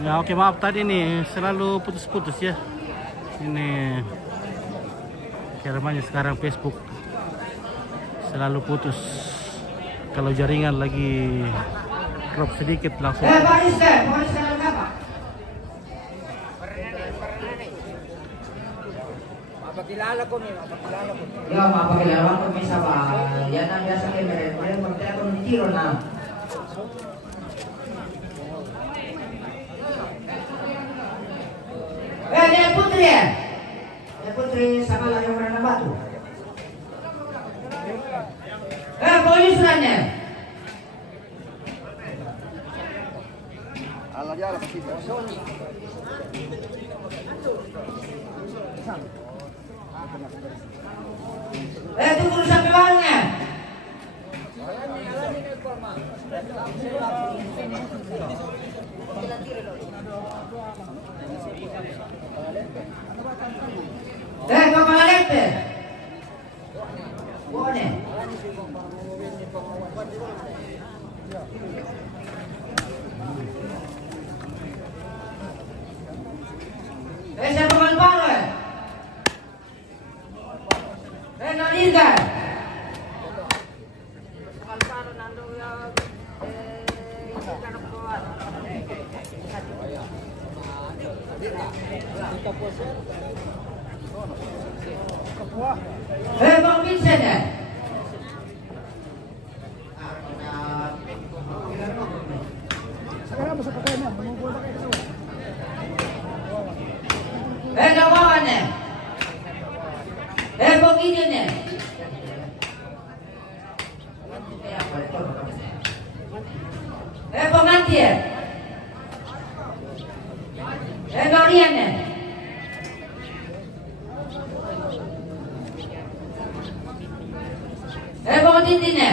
Ya oke, maaf tadi nih selalu putus-putus ya. Ini namanya sekarang Facebook selalu putus. Kalau jaringan lagi drop sedikit langsung. Mapakilala ko nih, mapakilala ko. Ya, mapakilala ko may saba. Yan ang biasa kay Mere. Magtaya ko ng tiro na. Dia putri ya? Dia putri sama lah yang warna batu. Polisnya. Ala dia lah pasti. Tunggu sampai warungnya. Kepala lete. Boleh. Siapa kan baru? Nalirga. Bang Vincent ya? Sekarang masuk pakainya, mengumpul pakai itu. Gawawan ya? Bang Gideon ya? Bang Anti ya? Bang Rian ya? Bang Tintin ya?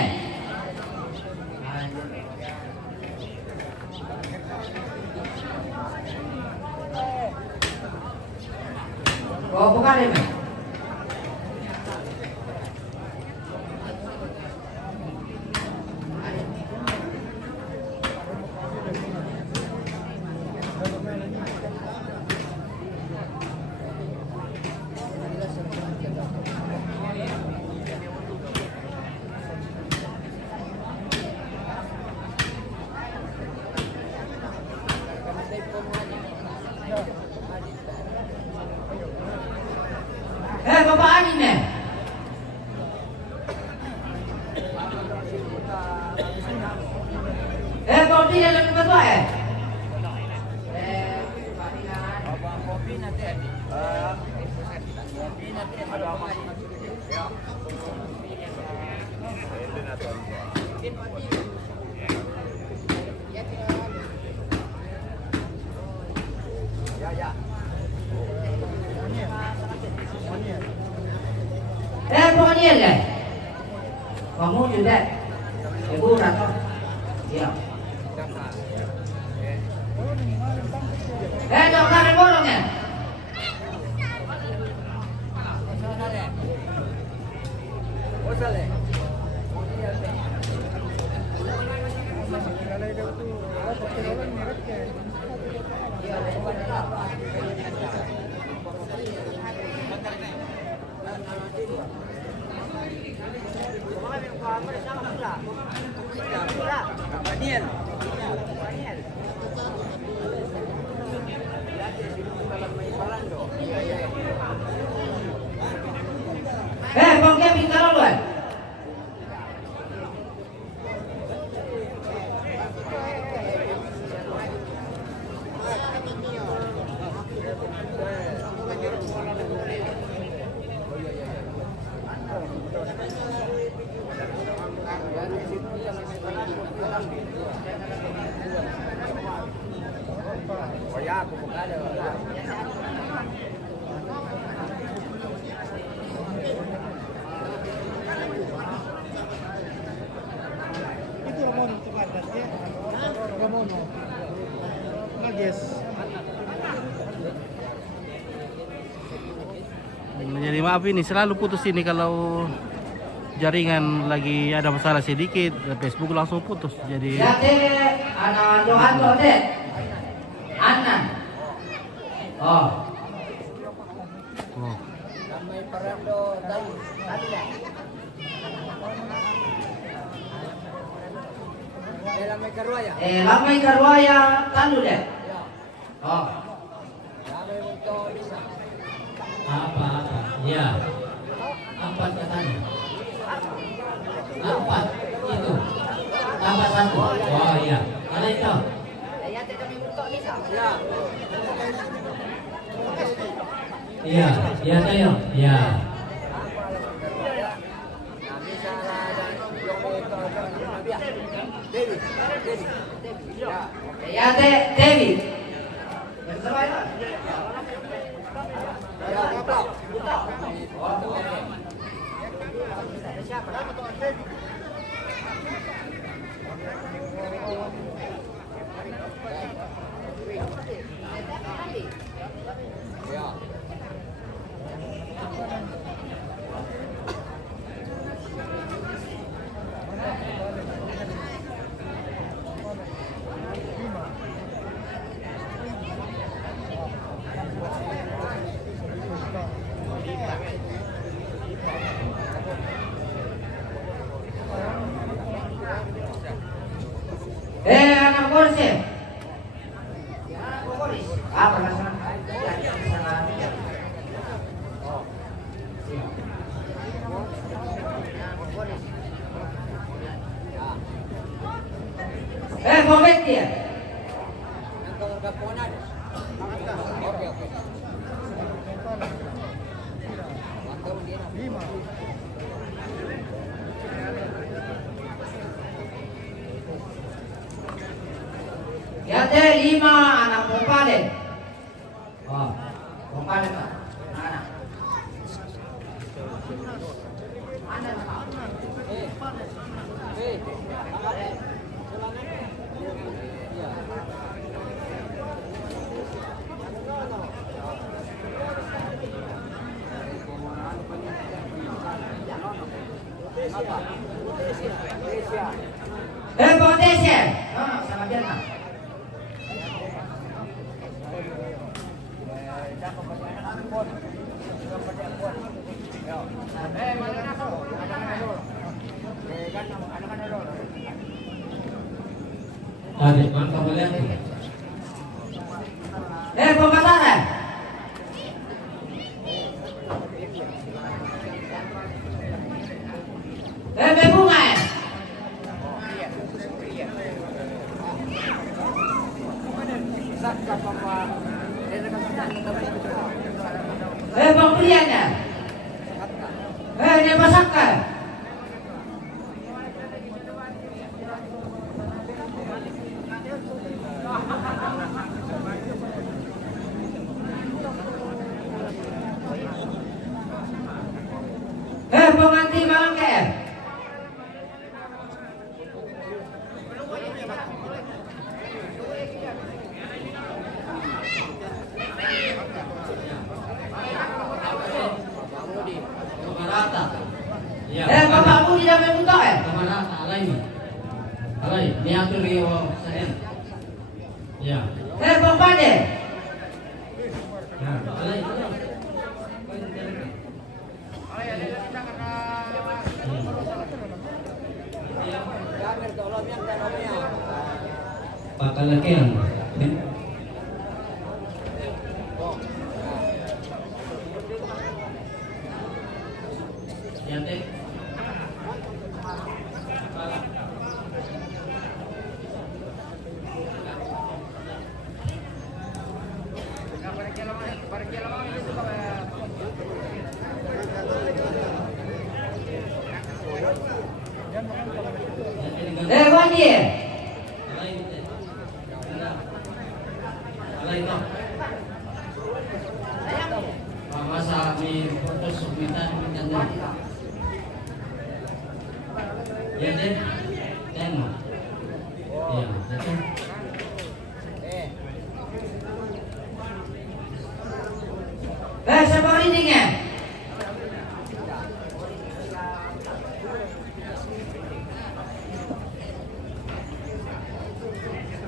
Oh, bukan ya? Bapak Anin ya? Kau tidak lebih betul ya? Kopi nanti. Kopi nanti ada apa? Ya. Ya, ya. Poniel ya? Kamu juga? Ibu rata? Iya. Dokter bolong ya? Bang Kevin kalau lu. Oh ya, aku buka ada. Itu Ramon itu batas ya. Ramon. Nages. Jadi maaf ini selalu putus ini kalau jaringan lagi ada masalah sedikit, Facebook langsung putus. Jadi Ada anak doa tuh deh. Anan. Oh. Oh. Damay parado tayo. Damay karwaya. Lamay karwaya talo deh. Ya. Oh. Damay multo bisa. Apa? Ya. Empat katanya. Empat itu. Tambah satu. Oh iya. Ada itu. Ya. Iya. Iya tayo. Iya. Nah, misalnya yung ito David. Ya. Ya David. Bersama itu. Ya, apa? Ya. Anak kursi. Apa masalah? Pamit dia. Nandun ang kapunan. Okay. Nandun din na. Ya ada 5 anak kompane. Oh, kompane Pak. Anak. Potensi. Sama dia nak. Adik, mantap boleh. Pembataran. Bunga. Pembeliannya. Dia pasangkan. Pengantin malam KM. Kamarata. Iya. Bapakmu tidak membuka Kamarata alay. Alay, niatur iyo sen. Iya. Pempade. Ya, alay. Jangan tolong yang tanamnya. Pakalakihan. Ya, Teh. Wandi. Alay to. Masa ni putus subitan minta. Ya, Teh. Tengok. Ya, Teh. Siapa readingnya?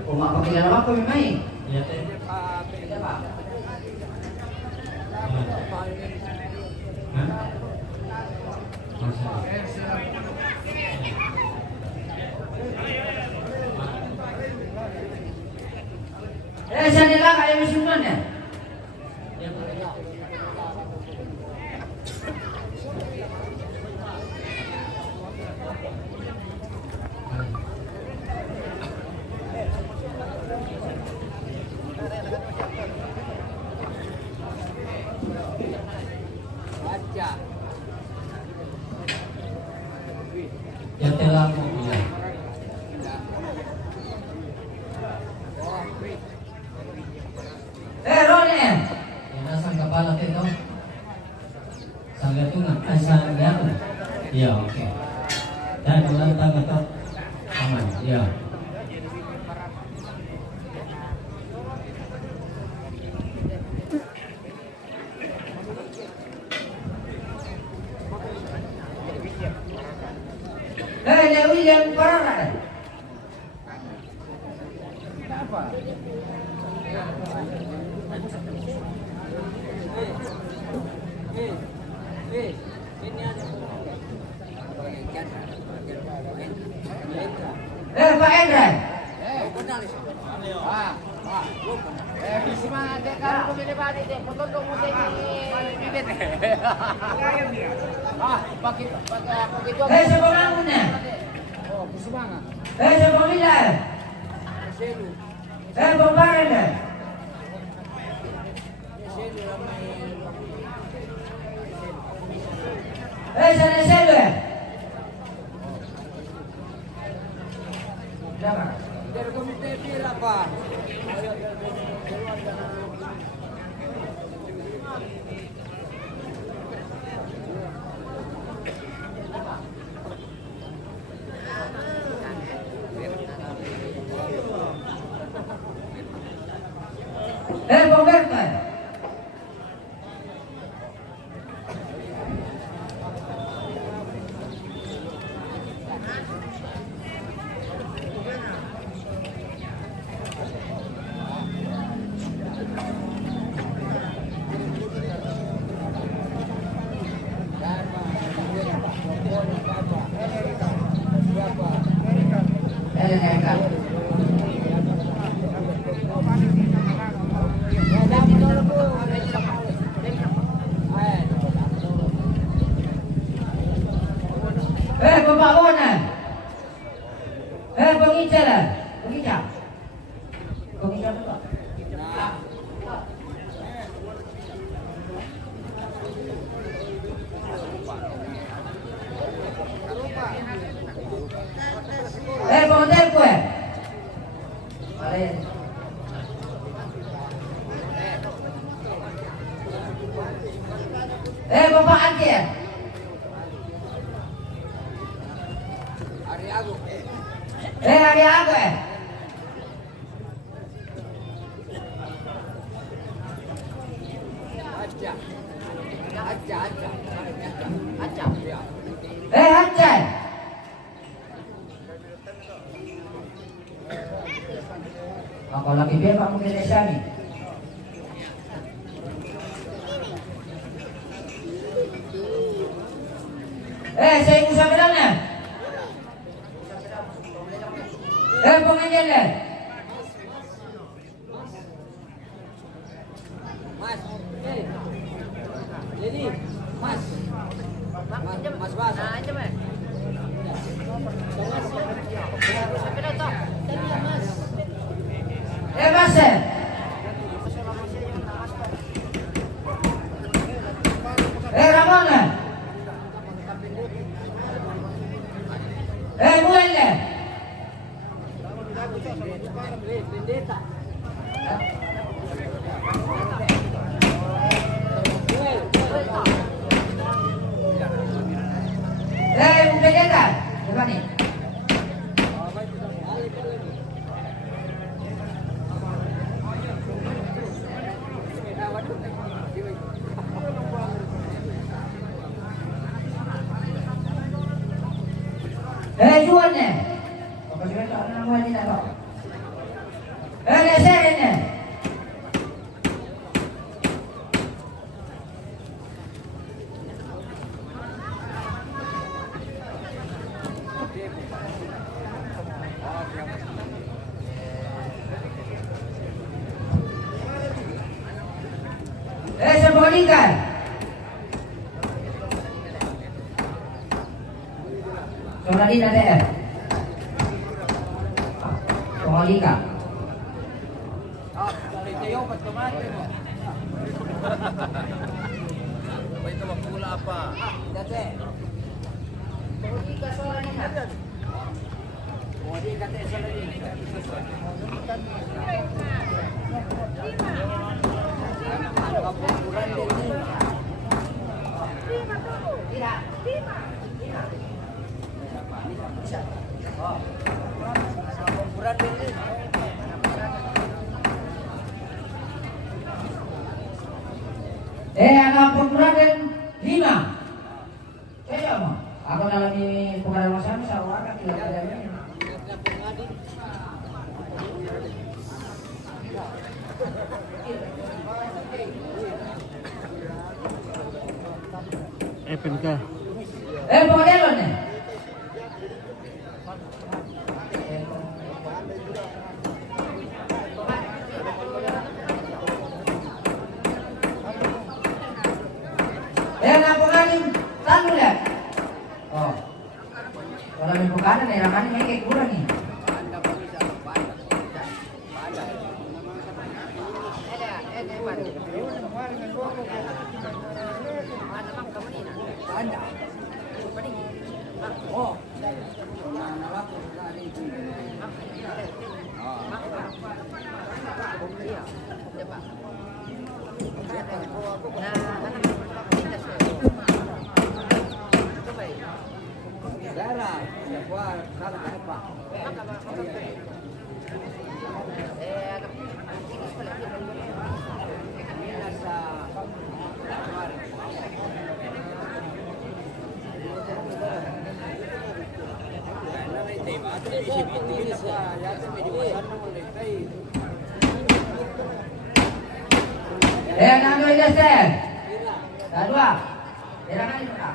Kung mapakilala ko yung Mami. Iya teh. Iya, Pak. Hah? Masa? Saya nila kayak musuhan ya. Baca. Yang telah mau bilang. Roni. Yang nasa kepala kita. Sangga tuna. Sangga. Iya oke. Dan melantang atau aman. Iya. Dia William Parara. Ini ada. Pak Endra. Kenal sih. Ah, lu kenal. Bisa mah dek kalau pemilih balik deh, potong mudah ini bibit. Pakai begitu. Siapa bangunnya? Oh, bisa mana? Siapa bilang? Selu. Pembarenda. Selu ramai. Sana Selwe. Berapa? Dari komite pila Pak. Pemberta. Pembangunan. Pengincaran. Pengincar. Pengincar apa? Pengontel kue. Balik. Bapak Aceh. Hari aku. Hari apa? Aja. Aja. Ya. Aceh. Kalau lagi bebas mungkin desa nih. Saya Musa Bedana. Pengajian. Mas. Jadi, Mas. Mas Bas. Nah, aja, Mas. Mas. Ramon. Muelle. Pendeta. Pendeta. Coba nih. Songalika. Songalina TR. Songalika. Tayo pat kamate mo. May tawag pula pa. Dati. Hindi ka Songalina. Hindi ka Songalina. Anak pemuradan 5. Kaya mo. Ako na lang yung pengalaman sa wakat tidak ada ini. FNK. Modelo nih. Napunganin tanong ya. Oh. Kalau may bukanan eh, rakanin may kay kurang eh. Nando Indester. Dua. Silakan Pak.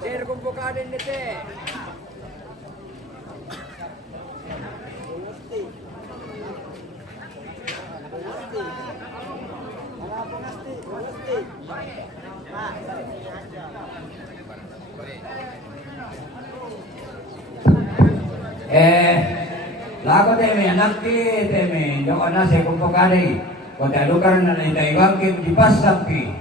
Sir, kumpukanin nito eh. Lago teme anakti teme joko nase kumpokari kota lugar na naitaiwang kim di pasampi.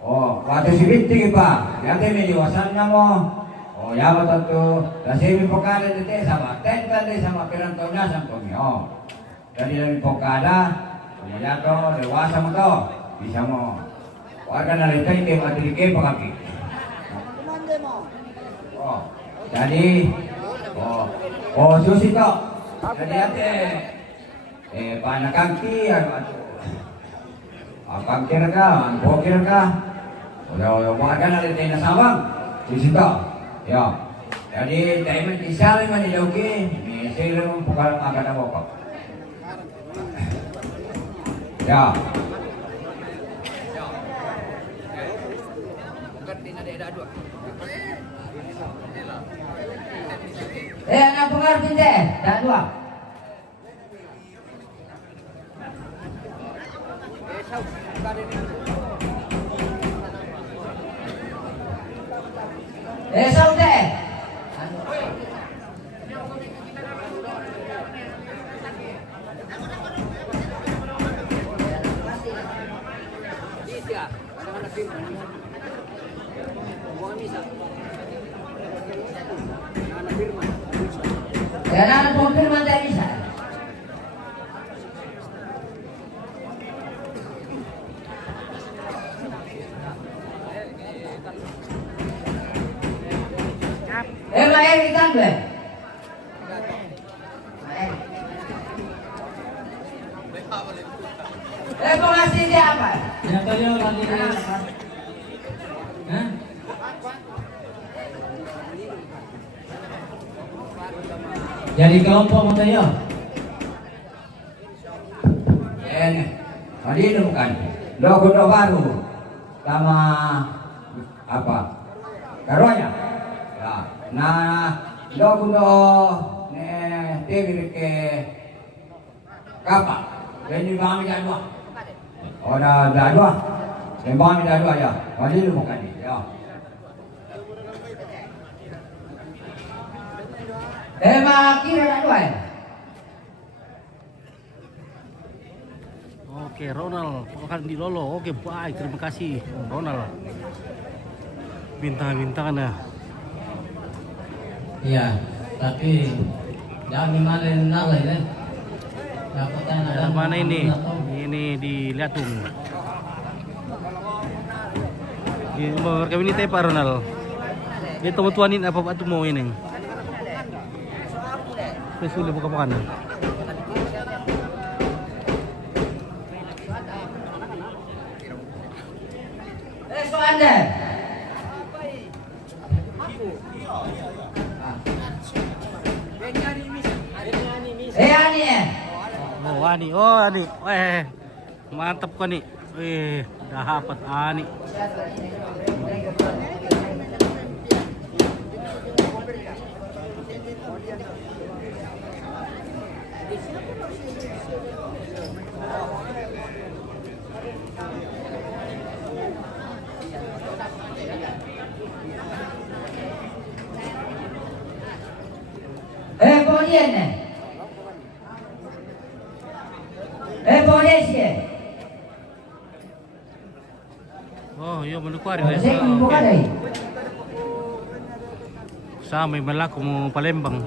Oh, waktu si binti pa, ya teme diwasan na mo. Oh, ya tentu nasi pokada tete sama ten tadi sama pirang tahun nasan kami. Oh, jadi dari pokada kemudian to dewasa mo to bisa mo. Warga nalitai teme atrike pakaki. Oh, jadi susi to. Jadi ate panakangki pangkir ka, bokir ka. Udah warga nalitai na sawang di situ. Ya. Jadi daiman isali man ilogi, ni sila mo pokal agad ako. Ya. Anak pengartin teh, dah dua. Esau teh. Jangan konfirman tak bisa. Maer kita deh. Pengasih dia apa? Ya tadi lagi. Hah? Jadi kelompok mau tayo. Tadi itu bukan. Logo baru sama apa? Karonya. Ya. Nah, logo do TV ke kapal. Jadi kami jadwal. Oh, dah jadwal. Memang jadwal ya. Wajib lu bukan ni. Ya. Makira na doy. Oke, Ronald akan di Lolo. Oke, baik, terima kasih Ronald. Bintang-bintangan ya. Iya, tapi jangan dimalin nalai deh. Dapatnya Daerah mana ini? Ini di Liatung. Ini mau kami ini Pak Ronald. Ini temutuanin apa tuh mau ini? Sudah buka makanan. So anda. Ani Oh, Ani. Oh, Ani. Mantap kok nih. Dapat Ani. Kemudian polisi. Oh, iya menukuari Polisi buka deh. Sama may malaku mo Palembang.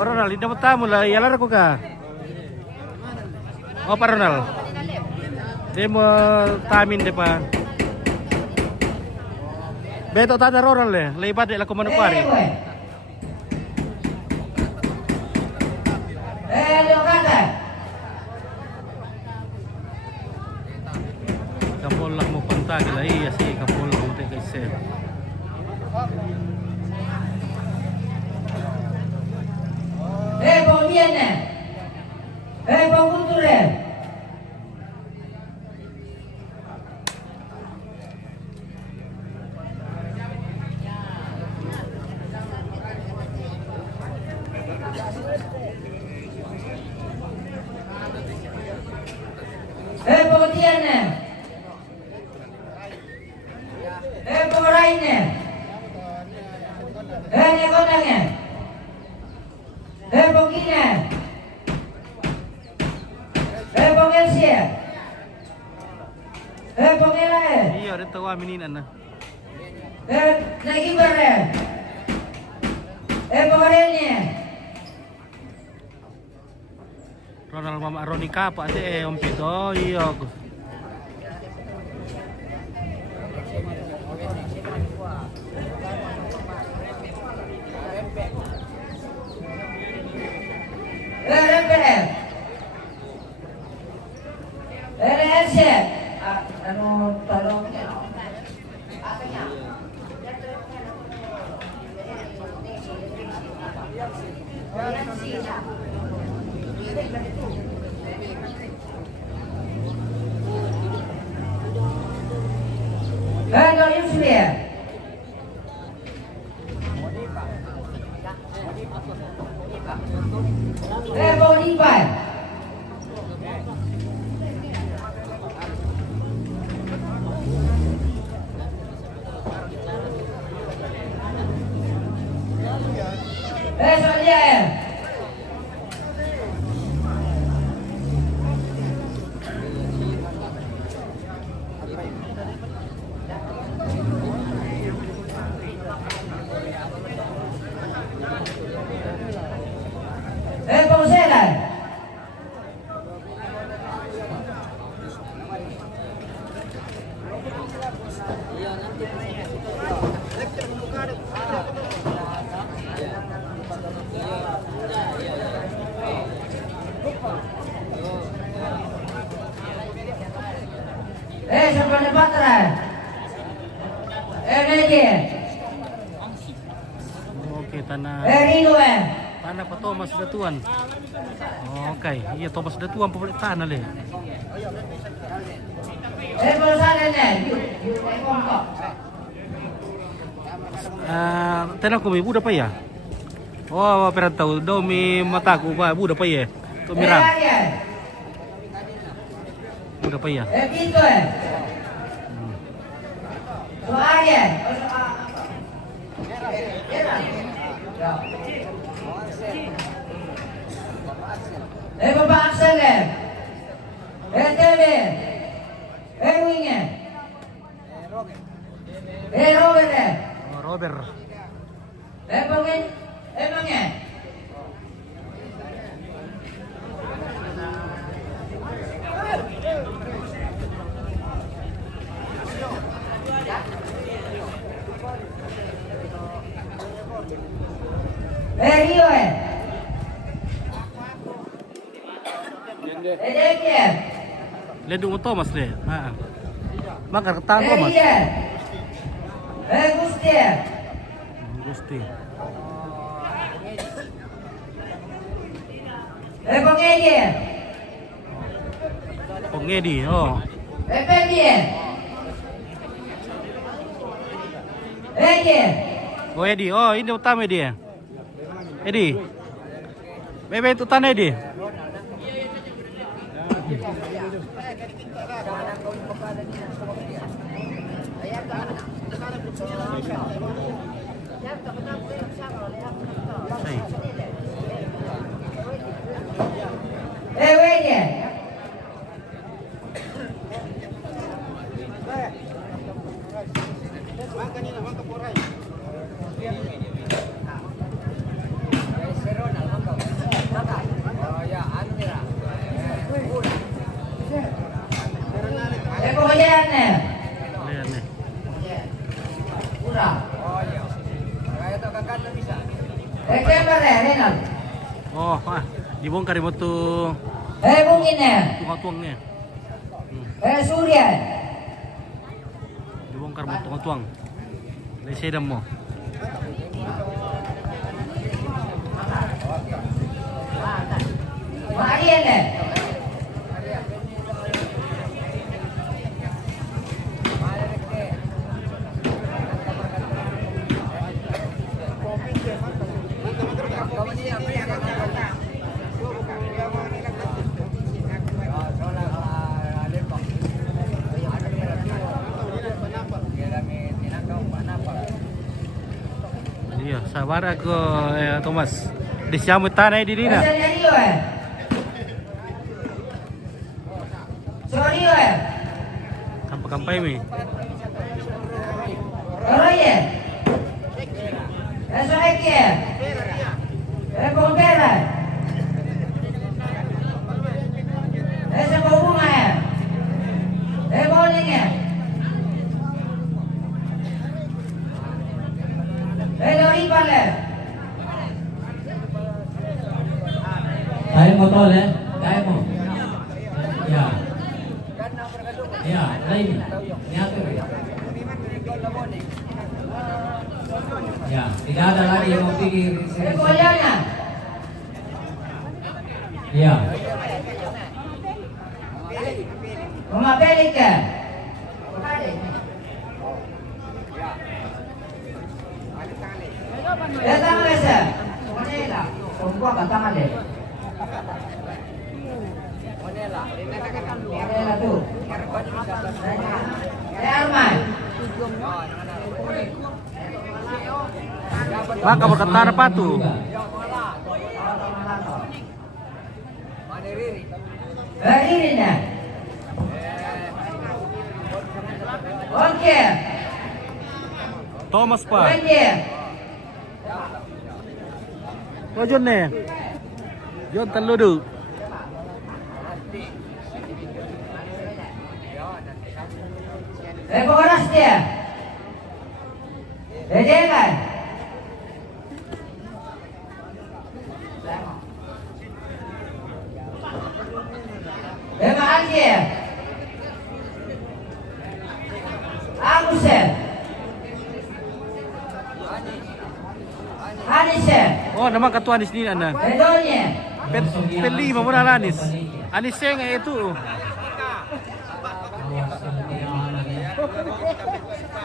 Oh, Ronald, hindi mo tamo la yalar ko ka. Oh, pa Ronald. Di mo tamin di pa. Beto tada Ronald le, lebat de la kumanukwari. Kapol lang mo pantag la iya si kapol mo te kay sel. Viene. Culture. Tiene. Raine. Negonange. Bogine. Bongelsie. Bongelae. Iya, ada tawa mininan na. Nagibare. Bongelnie. Ronald Mama Ronika pa ate om pito iyo. Ano talong niya? Ano yung suliya? Bonifay. Solier. Sebelah depan terang. Negi. Oke, tanah Rino tanah Pak Thomas Datuan. Oke, iya Thomas Datuan pemilik tanah le. Perusahaan ini. Kongkok. Tenang kami budak pa ya. Oh, pera tahu domi mataku pa budak pa ya. To mirang budak pa ya. Gitu Soalnya. Bapak Aksen TV Wingnya Robert Oh, Robert. Emangnya Rio Le dungo Thomas le. Makar ketang Thomas. Gusti Gusti. Pengedi Pengedi. Oh. Pengedi Oh Edi. Oh, ini utama dia. Edi. Bebe itu tanah Edi. Wede Kemudian Lihat nih. Udah. Kembar Renal. Oh, dibongkar di motu Mungkin tuang-tuangnya. Surya. Dibongkar motu tuang. Dari sedam mo. Marian Iya, sabar aku Thomas. Disiamut tanah di dina. Sorry Kampai-kampai mi. Oye. Eso es que. Bombera. Ese bobuma bowling Loripale. Kaya mo tol kaya mo. Ya. Ya, lain. Nyatu. Ya, tidak ada lagi yang mau pikir. Boyanya. Ya. Rumah pelik ke? Datang lesa. Manila. Kumpuan ka tangan deh. Manila tuh. Arman. Maka berkata apa tuh? Riri na. Oke. Thomas pa. Oke. Oh John nih. John teludu. oras dia. Kan? Maaf dia. Aku sih. Anis sih. Oh, nama ketua Anis ni ana. Bedonya. Peli muna Anis. Anis yang itu.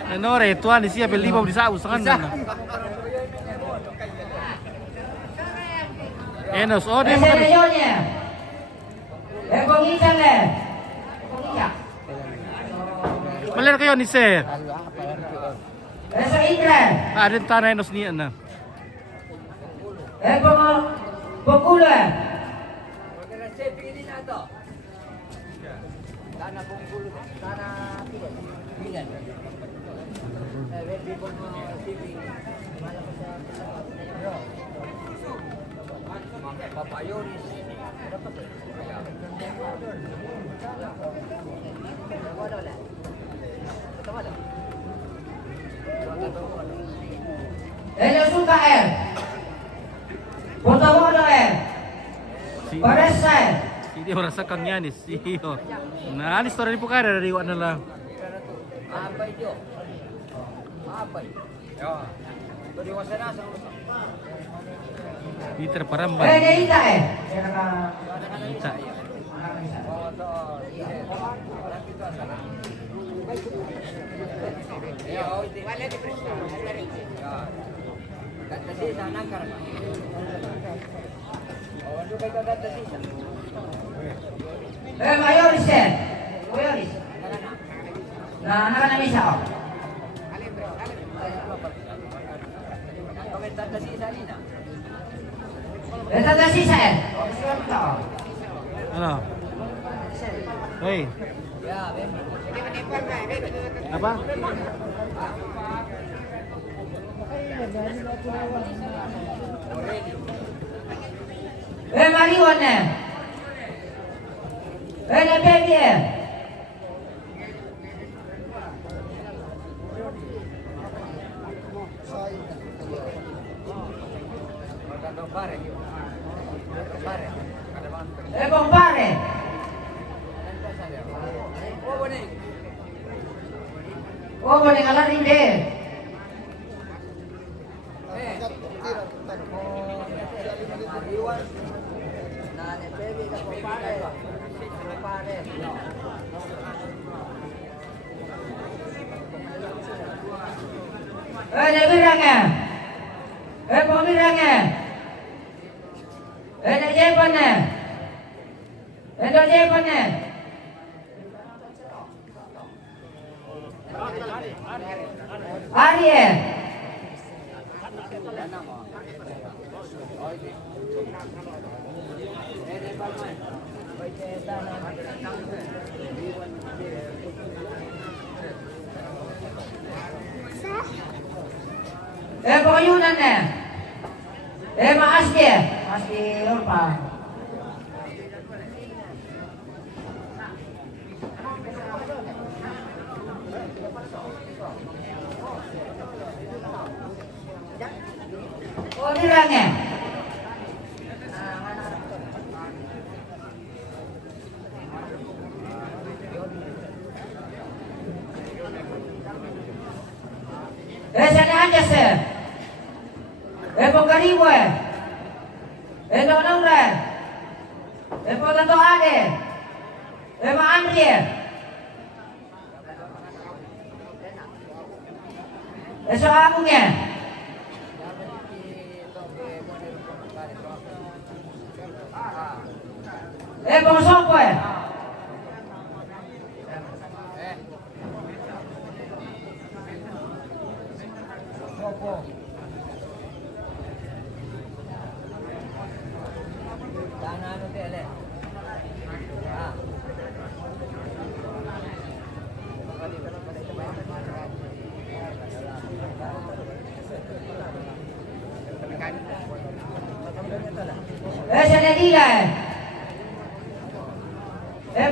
Ano re, tuan Anis ya peli mau disau sangan. Enos, oh dia makan. Bedonya. Pengican le. Pengican. Maler kayo ni sir. Sa Ingrid. Ada tanah Enos ni ana. Pengulo. Suka Foto mo Si Paresa. dia merasa kang Yanis. Iyo. Nah, Anis tora ni pukara dari wak nala. Apa itu? Apa itu? Ya. Beriwasa nasa. Peter Parambay. Ita Ita. Mayoris eh. Mayoris. Nah, namin siya ako. Sisa eh. Ano? Hey. Apa? Mariwan eh. Na baby eh. Compare. Oh, boleh ngalah rinde. Nabirangnya. Pemirangnya. Jepannya. Jepannya. Arya. Pengayunan na. Maas dia. Maas dia apa? Oh, dirangnya. Sana aja sih. Pengkaribu nonong tanto ade. Maandri. So agungnya. Pengsopo sana dila.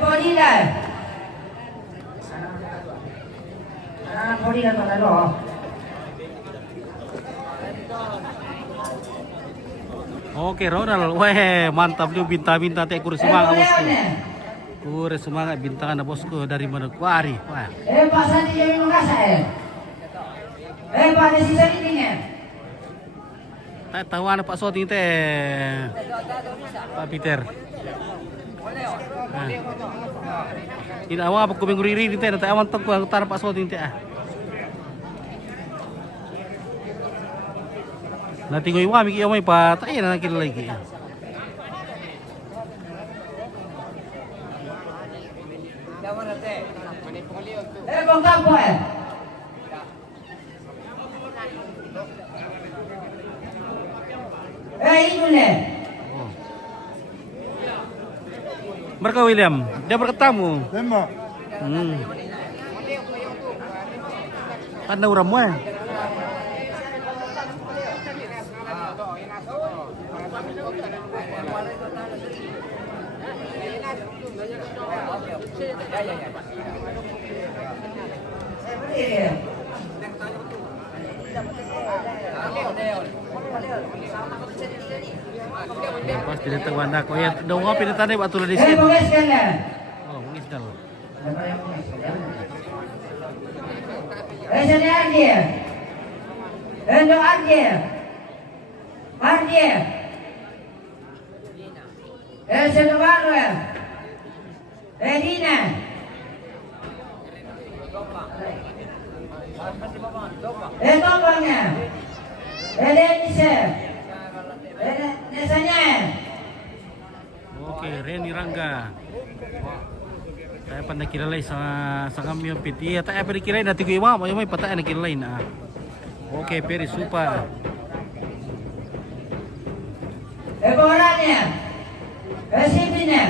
Ponila. di dato na lo. Oke Ronald, weh mantap dia bintang-bintang teh kurus semangat bosku. Kurus semangat bintangan bosku dari Manokwari. Wah. Pak Sandi jadi mengasa Pak ada sisa ini Tak tahu anak Pak Soting teh. Pak Peter. Nah. Ini awak apa kuming riri teh nanti awan tengku antara Pak Soting teh. Nanti gue wah mikir omai Pak, tak iya nak kira lagi. Bang Kampo itu le. Oh. Mereka William, dia berketamu. Tembak. Ada orang mah. Pas di datang Wanda kok ya dong ngopi di tadi batu di sini. Penges kan le. Oh, mengisdal. Sini Ardi. Endo Ardi. Ardi. Sini baru ya. Dina. Topangnya. Denise. Desanya. Oke, Reni Rangga. Saya pandai kira lain sa kami yang piti. Ya, tak apa dikira nanti gue mau mai patah nak kira lain. Oke, Peri Supa. Orangnya. Sipinnya.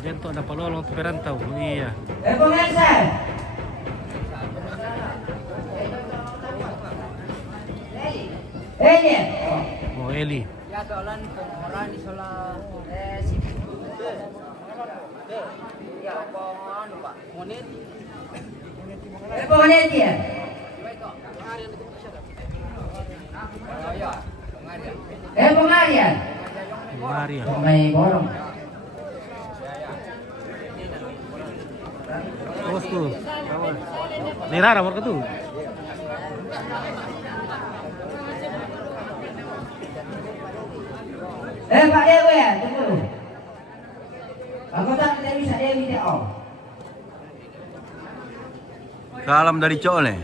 Dia tu ada palolong tu perantau. Iya. Pengasal. Eli. Oh, Eli. Ya dolan orang di sola ya pohon Pak Munit. Monet dia. Pengarian. Maria. May bolong. Bosku. Nera nomor ketu. Pak Dewi ya, tunggu. Aku tak bisa Dewi dia. Salam dari Cole.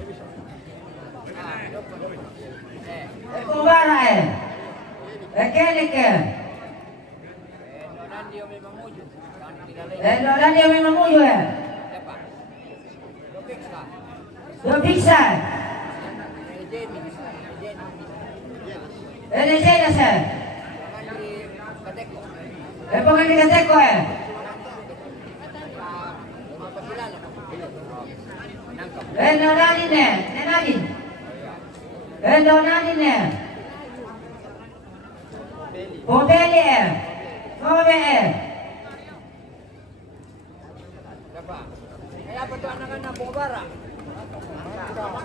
Kubara Keleke. Dan dia memang muju ya. Dopiksa. Ini saya sah. Pengen dikateko ya. Donadine. Popeli Kobe Apa tu anak-anak Bogara?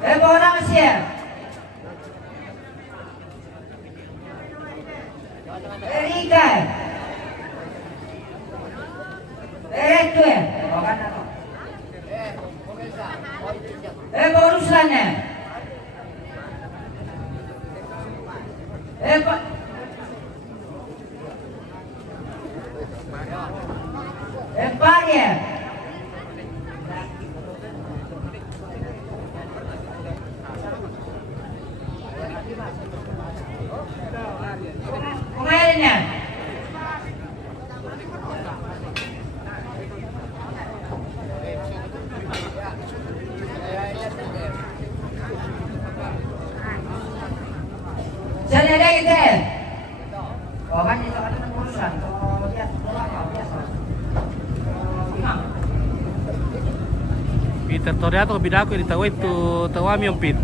Orang siya. Erika. Eretu ya. Borusan ya. Empare. Kumain ya. Sana ada kita. Oh kan itu ada urusan. Oh dia biasa. Peter Toriato bidako di tahu itu tawami yang pit.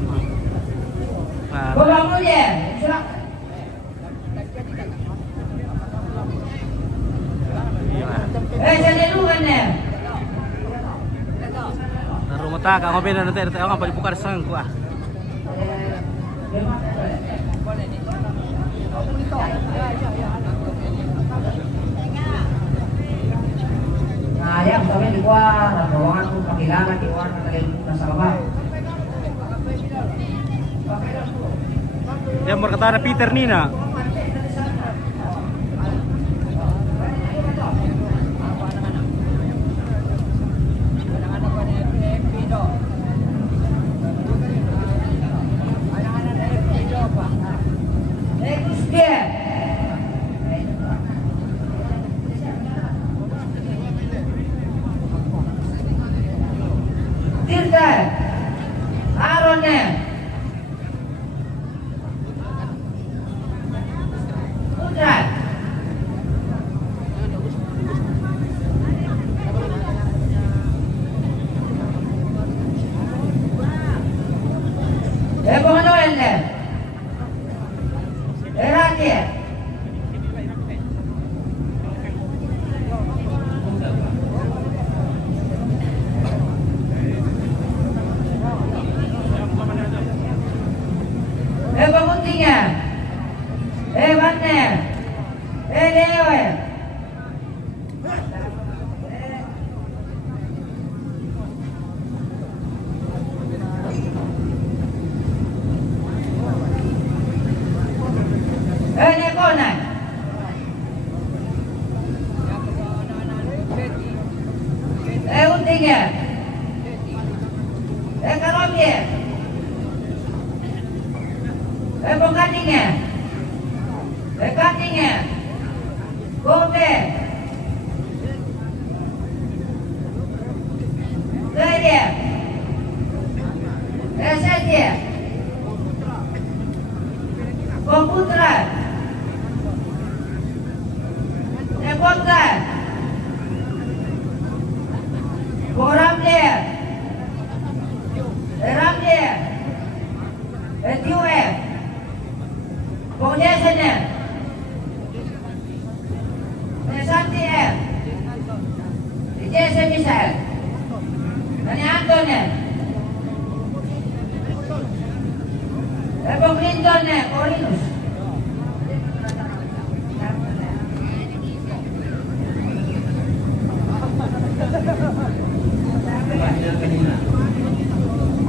Nah, Bolang mo dia. Sana lugan na. na rumah Mau tak kau beda nanti ada orang apa dibuka sang gua. Nah, ya, kami di luar, bawangan pun panggilan di luar, nasa baba. Dia berkata ada Peter Nina.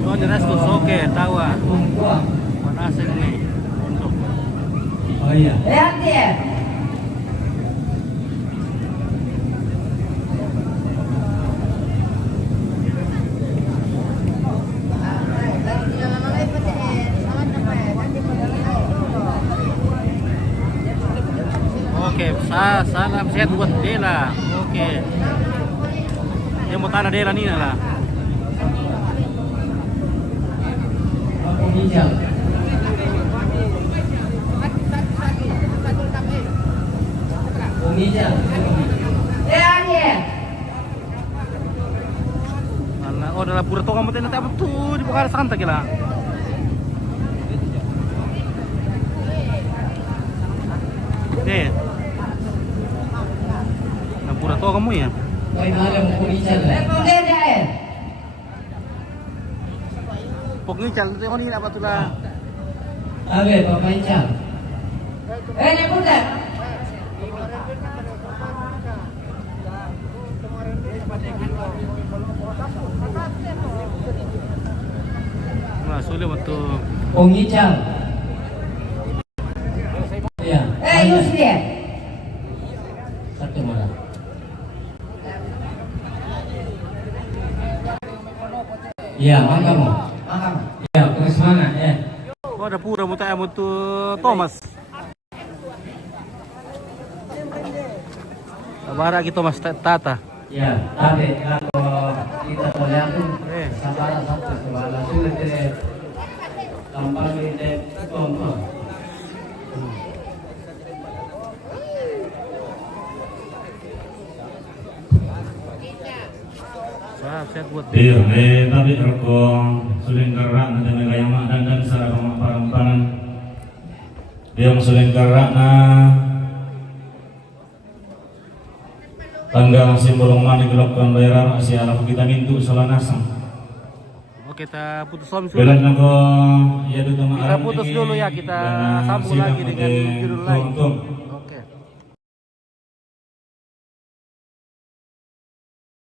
Oh, jelas tuh oke, tawa. Panasin nih untuk. Oh iya. Oke, salam sehat buat Dela. Oke. Dia mau tanah Dela nih lah. Hijau. Hijau. Mana? Oh, dalam pura toga mau tenda apa tuh di Bukara Santa kila. Eh. Dalam pura toga kamu ya? Kau malam mau hijau. Pokoknya jalan itu ini apa tuh lah? Abe, Papa Hijau. Nah, sulit waktu. Pong hijau. Iya. Satu malam. Iya, makamu. Ya, terus mana ya? Oh, ada pura muta mutu Thomas. Sabara gitu Thomas Tata. Ya, tapi kalau kita lihat tuh sabar satu sebalas sulit deh. Gampang deh tonton. Saya buat Iya, tapi rekong suling gerak nanti mereka yang mak dan sarang mak parampangan. Dia suling gerak na tangga masih belum mani gelapkan bayaran masih arah vitamin tu salah nasang. kita putus om Belan ako, iya dito Kita putus dulu ya, kita sambung lagi dengan judul lain.